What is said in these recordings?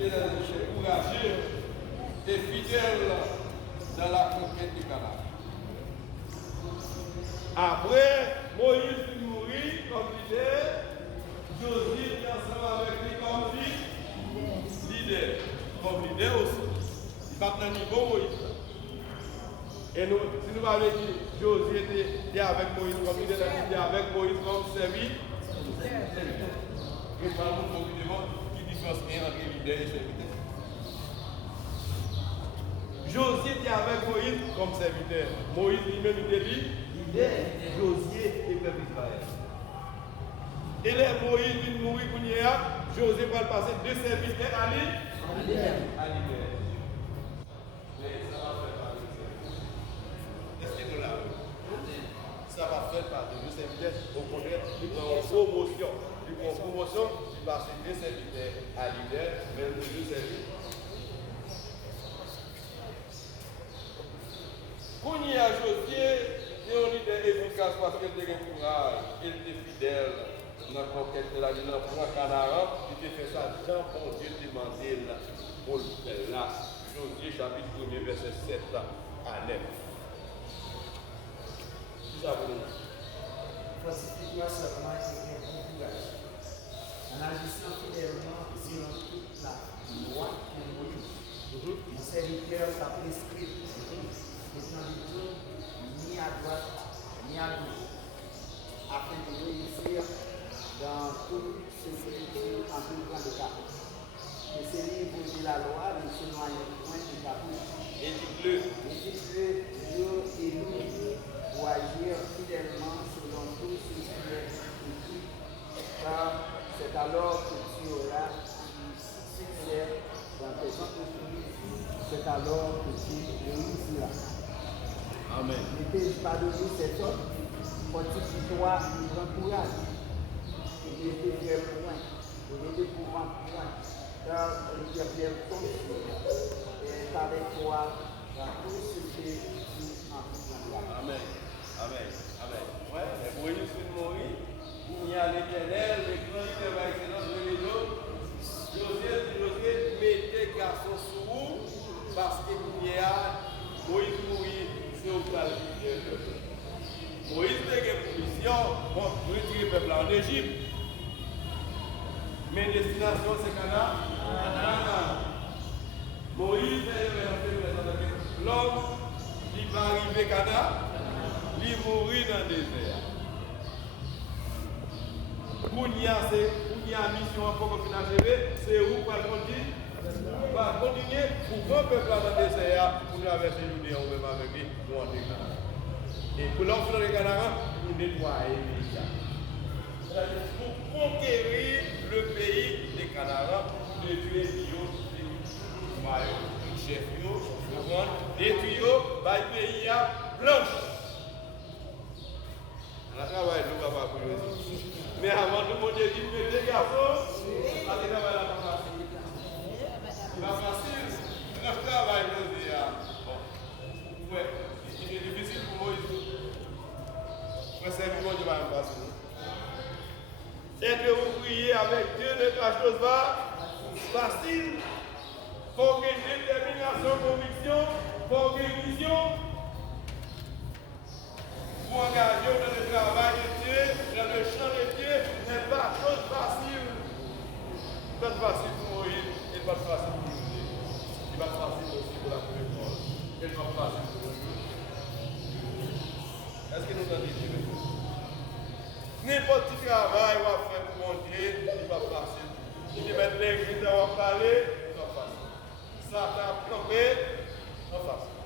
il est courageux et fidèle dans la conquête du Canaan. Après, Moïse fut mourir comme leader, Josué est ensemble avec lui comme leader aussi. Il va dans le niveau Moïse. Et nous, si nous avons dit Josué était avec Moïse comme leader, il était avec Moïse comme serviteur. Et par contre, qui différence entre leader et serviteur. Josué était avec Moïse comme serviteur. Moïse lui-même était leader, Josué et peuple Israël. Et là, Moïse vient mourir pour Josué va le passer de serviteur à leader. Est-ce que nous l'avons? Ça va faire par deux serviteurs. Au contraire, il prend une promotion. Il prend une promotion, il passe de serviteur à leader, mais deux serviteurs. Quand il y a Josué, il y a un leader efficace parce qu'il était courage, il était fidèle dans la conquête de la ville, dans le Canaan, il fait ça, Jean, bon Dieu demandait pour le faire là. Josué chapitre 1er, verset 7 à 9. Qui ça veut dire? Fortifie-toi seulement et un bon courage. En agissant fidèlement selon toute la loi que Moïse, mon serviteur t'a prescrit, n'étant du tout ni à droite ni à gauche, afin de réussir dans tout ce que tu entreprends de cas. Que ce livre de la loi ne s'éloigne point de ta bouche. Et dites-le jour et nuit pour agir fidèlement selon tout ce qui est écrit, car c'est alors que tu auras du succès dans tes entreprises, c'est alors que tu réussiras. Amen. Ne t'ai-je pas donné cet ordre? Fortifie-toi et prends courage. Et ne te fais point, et ne te courant point, car l'Éternel ton Dieu est avec toi dans tout ce que tu entreprendras. Amen. Amen. Amen. Ouais, mais Moïse fut mourir. Il y a l'Éternel, les grands leaders par excellence de l'Église. Josué mettez garçon sous vous parce qu'il y a Moïse mourir, c'est au cas de Moïse a une mission pour retirer le peuple en Égypte. Mais destination c'est Canaan. Moïse est l'homme qui va arriver à Canaan, il mourir dans le désert. Pour y a mission encore qu'on achever, c'est où pour continuer. On va continuer pour grand peuple dans le désert pour traverser le Judée, on va avec lui pour entrer dans Canaan. Et pour l'enfant de Canaan, pour nettoyer le pays. Pour conquérir le pays de Canaan, pour détruire les maillots, les chefs, détruire le pays blanche. On a travaillé, nous va pas pour mais avant tout le monde dit, mais les garçons, ça c'est travail là pas facile. C'est pas facile. Notre travail, nous dit, bon, ouais, il est difficile pour moi. Mais c'est le monde qui va me passer. Et que vous priez avec Dieu, ne pas chose facile. Il faut qu'il y ait détermination, conviction, pour qu'il y ait une vision. Pour engager dans le travail de Dieu, dans le champ de Dieu, n'est pas chose facile. Pas facile pour Moïse et pas facile pour Dieu. Il va facile aussi pour la première fois. Il va facile pour nous. Est-ce que nous entendons Dieu? N'importe quel travail qu'on va faire pour mon Dieu, il va facile. Il va mettre l'église à parler, il va facile. Ça t'a plombé, il va facile.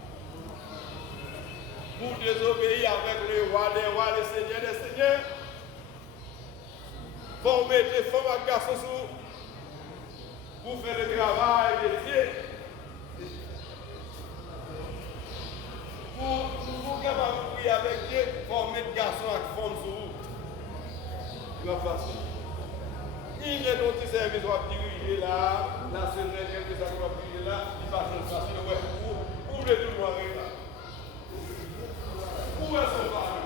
Pour désobéir avec le roi des rois, le seigneur des seigneurs, pour mettre les femmes à garçons sous, pour faire le travail de Dieu. Pour capable de prier avec Dieu, pour mettre garçons à femmes sous vous. Il va facile. Il y a d'autres services qui vont diriger là, la secrétaire qui va diriger là, il va faire facile. Pour le tout voir là. Où est son pari?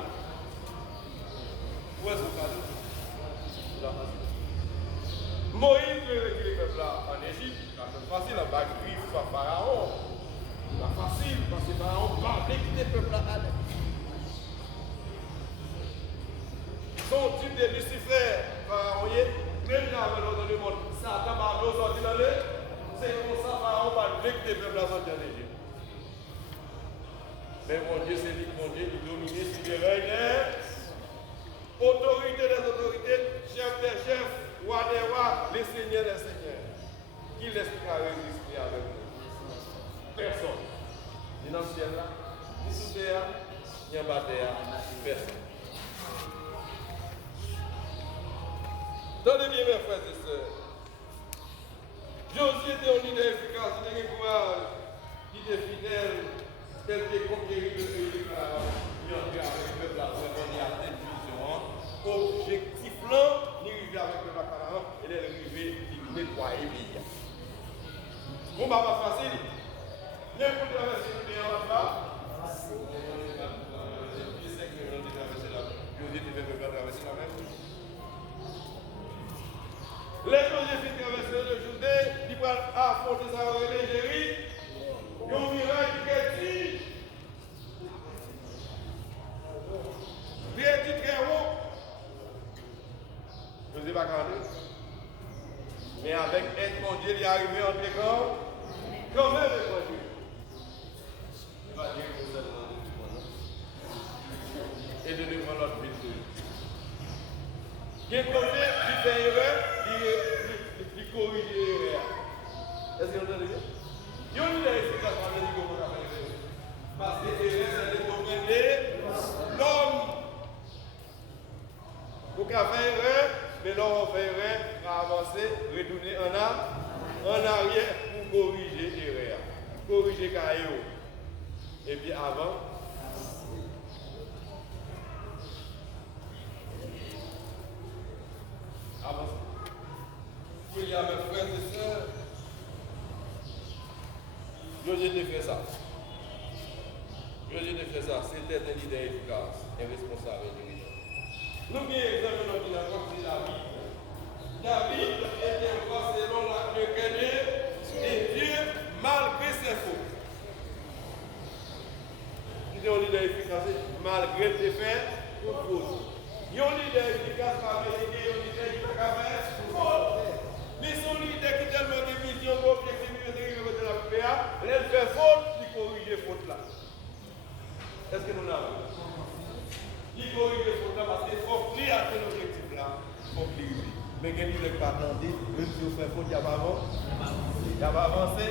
Où est son pari? Moïse veut retirer le peuple en Égypte, avec les peuples à l'aise. Son type de Lucifer, voyez, même dans le monde, Satan va nous sortir dans le, c'est comme ça, on va avec les peuples à sortir de Dieu. Mais mon Dieu, c'est lui, mon Dieu, qui domine sur les règnes, autorité des autorités, chef des chefs, roi des rois, les seigneurs des seigneurs. Qui laissera résister avec nous? Personne. Ni dans le ciel là, ni sous terre, ni en bas de terre, personne. Tenez bien mes frères et sœurs. Josué était un leader efficace, il était courage, il était fidèle, tel qu'il conquérit le pays de Canaan. Il entrait avec le peuple à il a telle vision. Objectif là, il arrivait avec le peuple à Canaan, il est arrivé, il nettoyait le pays. Bon, bah, pas facile. N'importe quoi, c'est une meilleure là-bas. Je sais que l'on est traversé là. Josué devait me faire traverser la même. Les Josué qui traversent le Jourdain, ils vont affronter sa l'Égérie. Ils ont un miracle qui est dit. Très dit, très haut. Josué va gagner. Mais avec aide mon Dieu, il est arrivé en décor. Quand même, mon Dieu. Il va dire que vous êtes dans le monde. Et de devant notre ville. Quel côté, il fait erreur, il corrige l'erreur. Est-ce que vous entendez bien? Il y a une efficace dans le niveau de la faire. Parce que l'erreur, c'est de comprendre l'homme. Vous pouvez faire erreur, mais l'homme fait erreur, va avancer, retourner en arrière pour corriger l'erreur. Corriger Caillou. Et puis avant, il y a mes frères et sœurs, Josué a fait ça. Josué a fait ça. C'était un leader efficace et responsable. Nous avons examiné notre la vie. David était encore selon le cadet et Dieu malgré ses fautes. Il est un leader efficace malgré ses faits ou fautes. Il est un leader efficace par les leader efficace faute. Mais son leader qui est tellement de vision, d'objectif, de la PA, elle fait faute, il corrige les fautes là. Est-ce que nous l'avons? Il corrige les fautes là parce qu'il faut qu'il atteindre l'objectif là. Il faut qu'il y mais il ne peut pas attendre, même si vous faites faute, il n'y a pas avancé. Il n'y a pas avancé.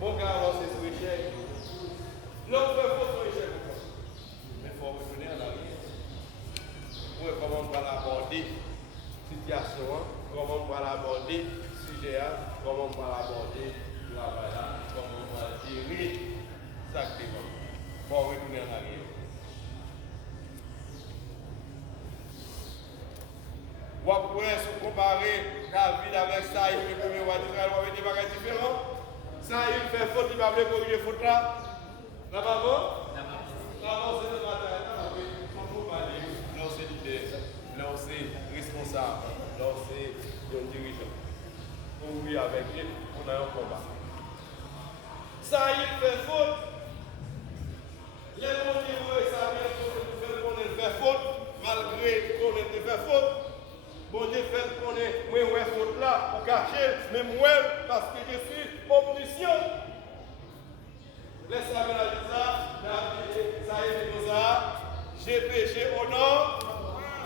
Mon gars avance sur l'échec. L'autre fait faute sur l'échec. Mais il faut retourner en arrière. Pour comment on va l'aborder situation, comment on va l'aborder sujet, comment on va l'aborder travail, comment on va gérer ça. Pour retourner en arrière. Vous pouvez se comparer David avec Saïd, le premier roi d'Israël, vous avez des bagages différents. Saïd fait faute, il va corriger faute là. Là-bas, là-bas, c'est le matin. On va dire, là, c'est leader, là, c'est responsable, là, c'est un dirigeant. On vit avec lui, on a un combat. Saïd fait faute. Les gens qui vont examiner qu'on fait faute, malgré qu'on ait fait faute. Bon Dieu fait qu'on est, moi, ouais, faute là, pour cacher, mais moi, parce que je suis omniscient. Laisse-moi la dire ça, ça est comme ça. J'ai péché au nord,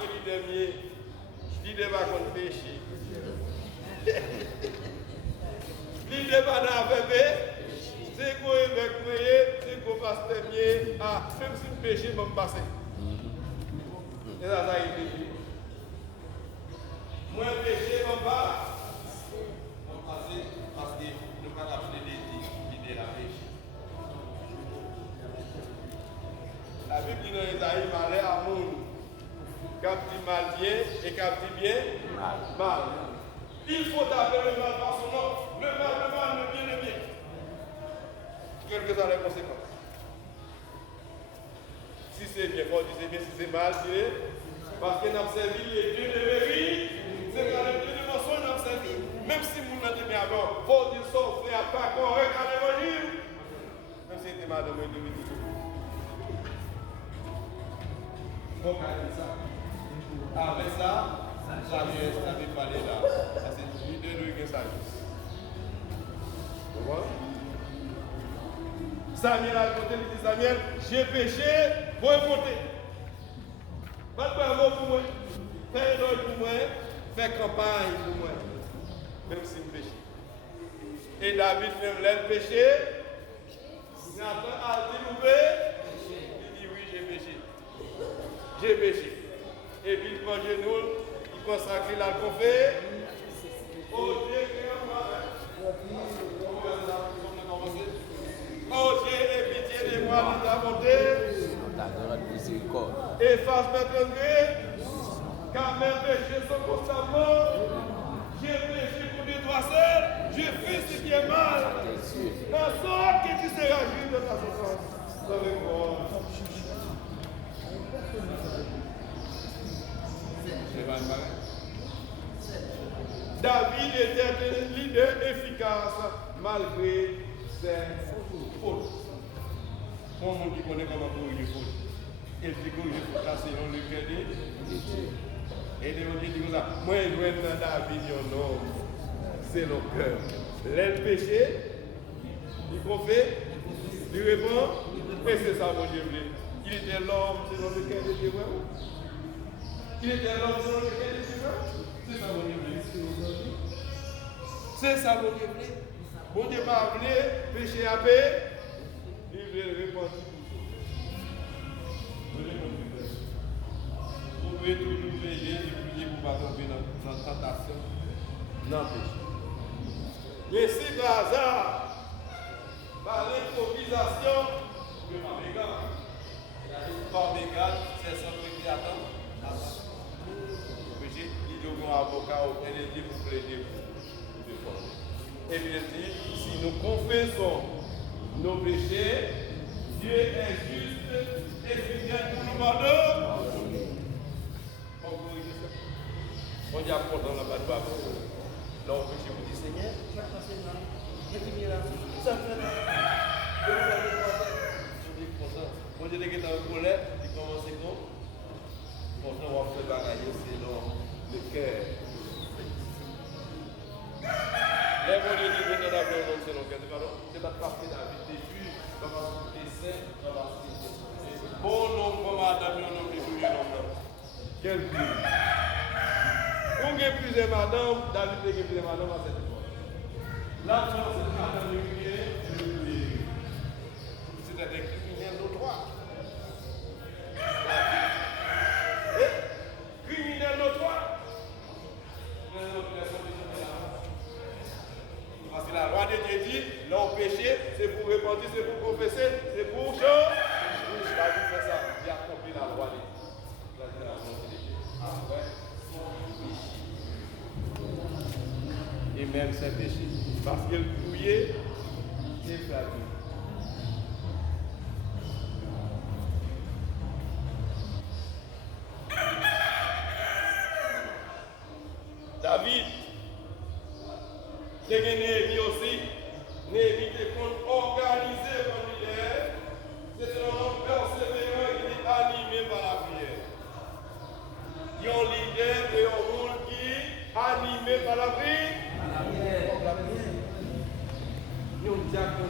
je dis demi, je dis pas qu'on péché. L'idée va dans bébé, c'est qu'on est avec moi, c'est qu'on passe mieux, même si le péché va me passer. Et ça, ça est péché. Moi, péché, on va passer parce que nous ne pouvons pas appeler l'idée la péché. La Bible dit dans Isaïe, malheur à monde, quand dit mal bien et quand dit bien mal. Il faut appeler le mal par son nom, le mal, le bien, le bien. Quelles que soient les conséquences. Si c'est bien, on dit c'est bien, si c'est mal, Dieu, parce qu'on a servi les dieux de vérité. C'est dans les deux dimensions dans sa vie. Même si vous n'avez pas avant, vous dites ça, frère, pas qu'on regarde l'évangile. Même c'était madame de Dominique. Bon, ça. Après ça, Samuel avait parlé là. C'est lui de lui qui est vous voyez? Samuel a côté, il dit Samuel, j'ai péché, pour remonter. Pas de bravo pour moi. Fais l'ordre pour moi. Fais campagne pour moi. Même si je péché. Et David même le péché. Nathan a dit vous il dit oui, j'ai péché. J'ai péché. Et puis il prend genou, il consacre la confesse. Oh Dieu, oh Dieu, aie pitié de moi dans ta bonté. Efface mes transgressions, car mes péchés sont constamment. J'ai péché contre toi seul, je fais ce qui est mal. En sorte que tu seras juste de ta souffrance. Avec moi. David était un leader efficace malgré ses fautes. Pour monde qui connaît comment corriger faute. Et puis corriger faute là selon le cœur de Dieu. Et Dieu dit comme ça, moi je vois dans David un homme, c'est le cœur. L'aile péché, il confesse, il répond, et c'est ça mon Dieu. Il était l'homme selon le cœur de Dieu. Il était l'homme selon le cœur de Dieu. C'est ça mon Dieu. C'est ça mon Dieu. Mon Dieu m'a appelé, péché à paix, il veut répondre. Vous pouvez toujours payer et prier pour ne pas tomber dans la tentation. Non, péché. Mais si par hasard, par l'improvisation, je par mégal, c'est son qui attend. Péché, il y a un avocat au PND pour plaider pour. Et bien dit, si nous confessons nos péchés, Dieu est juste et fidèle pour nous pardonner. On dit à quoi dans la bas là, on péché, vous dites Seigneur, tu as passé là, tu là, ça fait on dit que dans le colère, il commence comme pourtant on va faire bagailler selon le cœur. Les mots de Dieu viennent d'avoir un homme selon le cœur. C'est pas parce que David début, comment il essaie, comment il bon nom comme Adam, un homme de plusieurs noms. Quel plus. Pour qu'il y ait plusieurs madames, David a plusieurs madames à cette époque. La France, c'est Adam régulier, c'est des criminels notoires. Criminels notoires. Parce que la loi de Dieu dit, leur péché, c'est pour repentir, c'est pour confesser, c'est pour chose. David fait ça, il a accompli la loi de Dieu. Après, et même ses péchés. Parce qu'il couillait, il fait à Dieu. David, c'est que Néhémie aussi. Néhémie était organisé comme il est. C'est un homme persévérant qui est animé par la prière. Il y a un leader de un monde qui est animé par la prière. Il y a un diacre